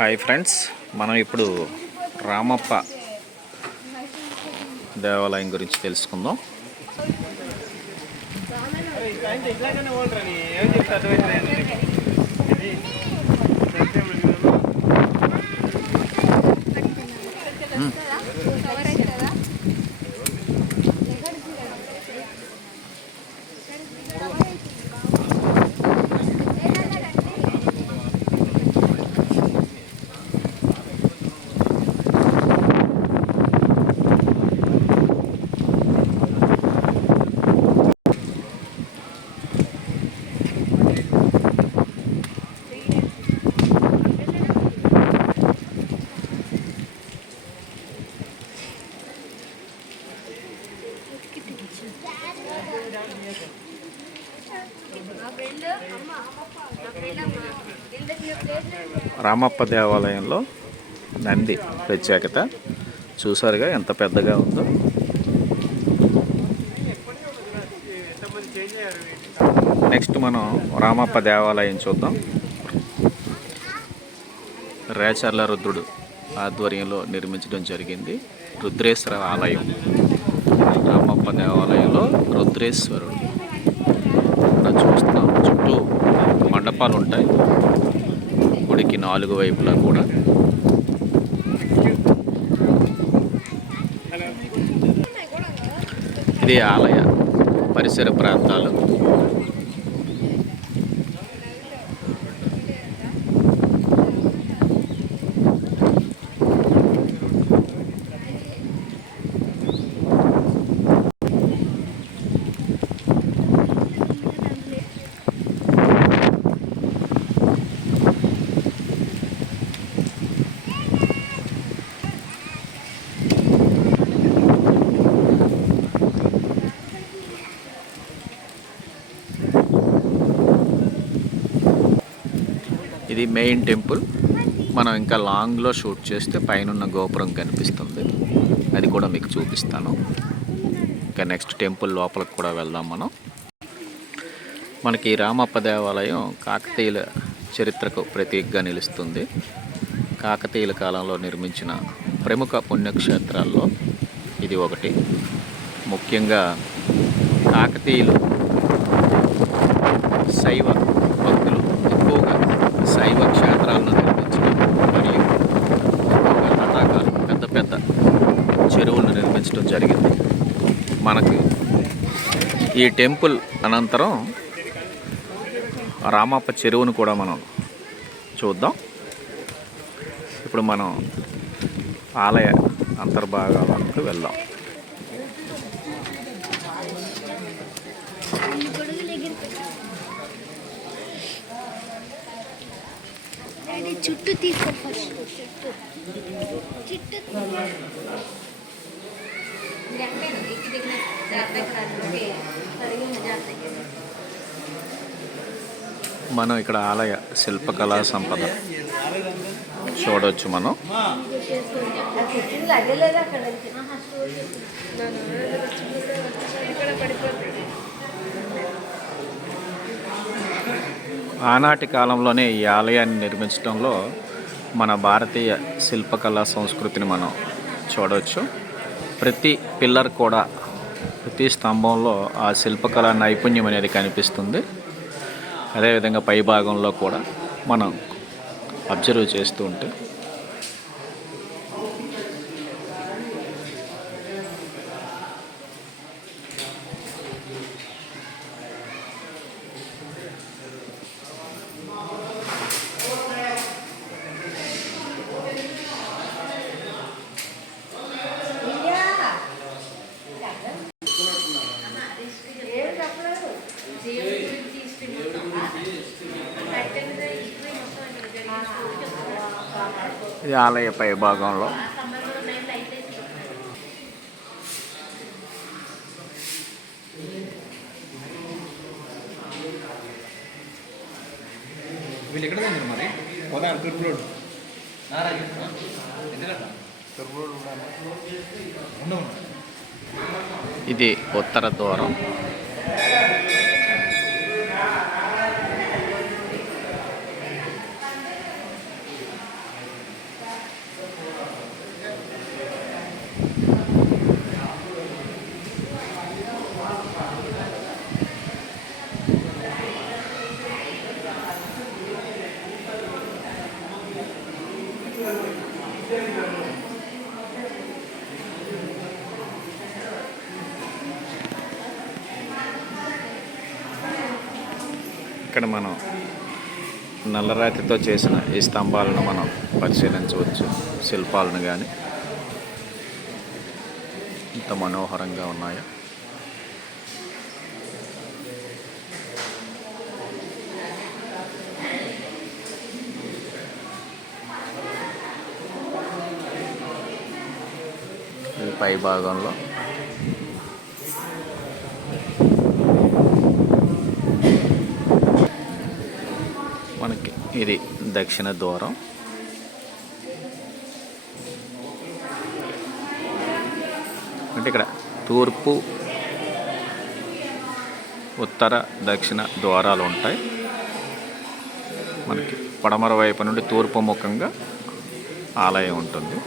Hi friends, మనం ఇప్పుడు రామప్ప దేవాలయం గురించి తెలుసుకుందాం. రామప్ప దేవాలయంలో నంది ప్రత్యేకత చూసారుగా, ఎంత పెద్దగా ఉందో. నెక్స్ట్ మనం రామప్ప దేవాలయం చూద్దాం. రేచర్ల రుద్రుడు ఆధ్వర్యంలో నిర్మించడం జరిగింది. రుద్రేశ్వర ఆలయం. రామప్ప దేవాలయంలో రుద్రేశ్వరుడు ఇక్కడ చూస్తున్నాం. చుట్టూ మండపాలు ఉంటాయి గుడికి 4 వైపులా కూడా. ఇది ఆలయ పరిసర ప్రాంతాలు. ఇది మెయిన్ టెంపుల్. మనం ఇంకా లాంగ్లో షూట్ చేస్తే పైన గోపురం కనిపిస్తుంది, అది కూడా మీకు చూపిస్తాను. ఇంకా నెక్స్ట్ టెంపుల్ లోపలికి కూడా వెళ్దాం మనం. మనకి రామప్ప దేవాలయం కాకతీయుల చరిత్రకు ప్రతీకగా నిలుస్తుంది. కాకతీయుల కాలంలో నిర్మించిన ప్రముఖ పుణ్యక్షేత్రాల్లో ఇది ఒకటి. ముఖ్యంగా కాకతీయులు శైవ భక్తులు ఎక్కువగా శైవ క్షేత్రాలను నిర్మించడం మరియు ఎక్కువగా తటాకాలు, పెద్ద పెద్ద చెరువులను నిర్మించడం జరిగింది. మనకు ఈ టెంపుల్ అనంతరం రామప్ప చెరువును కూడా మనం చూద్దాం. ఇప్పుడు మనం ఆలయ అంతర్భాగాలకు వెళ్దాం. చుట్టూ తీసుకో. మనం ఇక్కడ ఆలయ శిల్పకళా సంపద చూడవచ్చు. మనం ఆనాటి కాలంలోనే ఈ ఆలయాన్ని నిర్మించడంలో మన భారతీయ శిల్పకళా సంస్కృతిని మనం చూడవచ్చు. ప్రతి పిల్లర్ కూడా, ప్రతి స్తంభంలో ఆ శిల్పకళా నైపుణ్యం అనేది కనిపిస్తుంది. అదేవిధంగా పై భాగంలో కూడా మనం అబ్జర్వ్ చేస్తూ ఉంటే ఇది ఆలయ పై భాగంలో వీళ్ళు ఎక్కడ ఉంది మరి పోదాం. తూర్పు రోడ్ ఇది ఉత్తర ద్వారం. ఇక్కడ మనం నల్లరాతితో చేసిన ఈ స్తంభాలను మనం పరిశీలించవచ్చు. శిల్పాలను కానీ ఇంత మనోహరంగా ఉన్నాయో. ఈ పై భాగంలో మనకి ఇది దక్షిణ ద్వారం. అంటే ఇక్కడ తూర్పు, ఉత్తర, దక్షిణ ద్వారాలు ఉంటాయి. మనకి పడమర వైపు నుండి తూర్పు ముఖంగా ఆలయం ఉంటుంది.